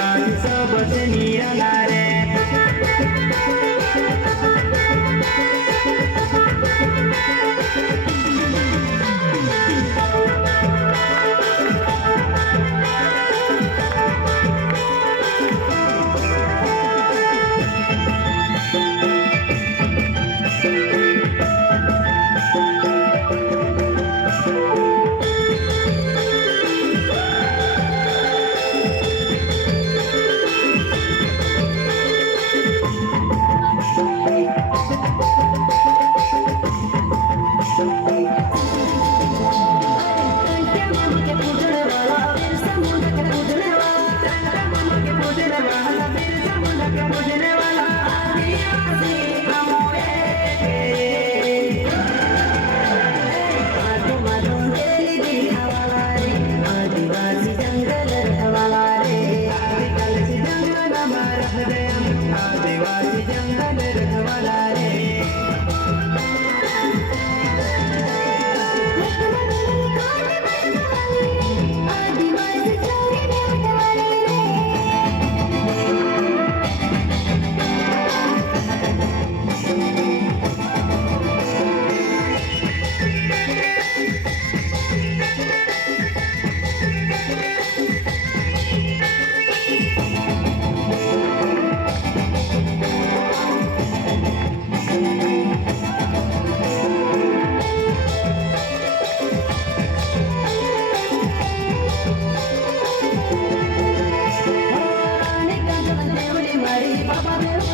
हमारी सब दुनिया আপনাদের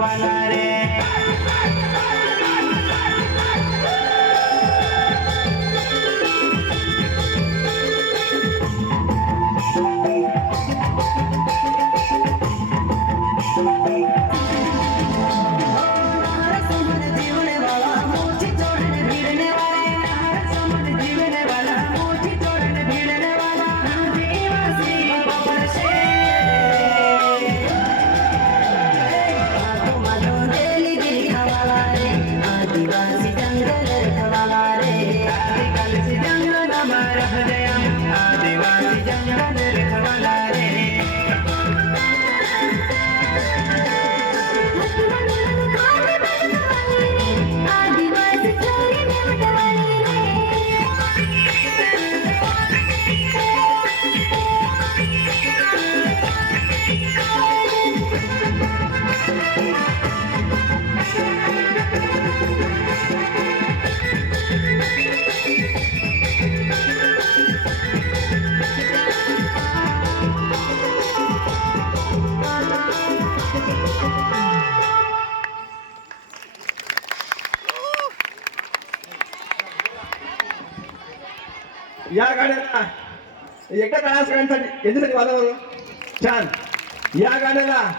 I Bye. या गाण्याला एकट्या काळा सगळ्यांसाठी याच्यासाठी वादा छान या गाण्याला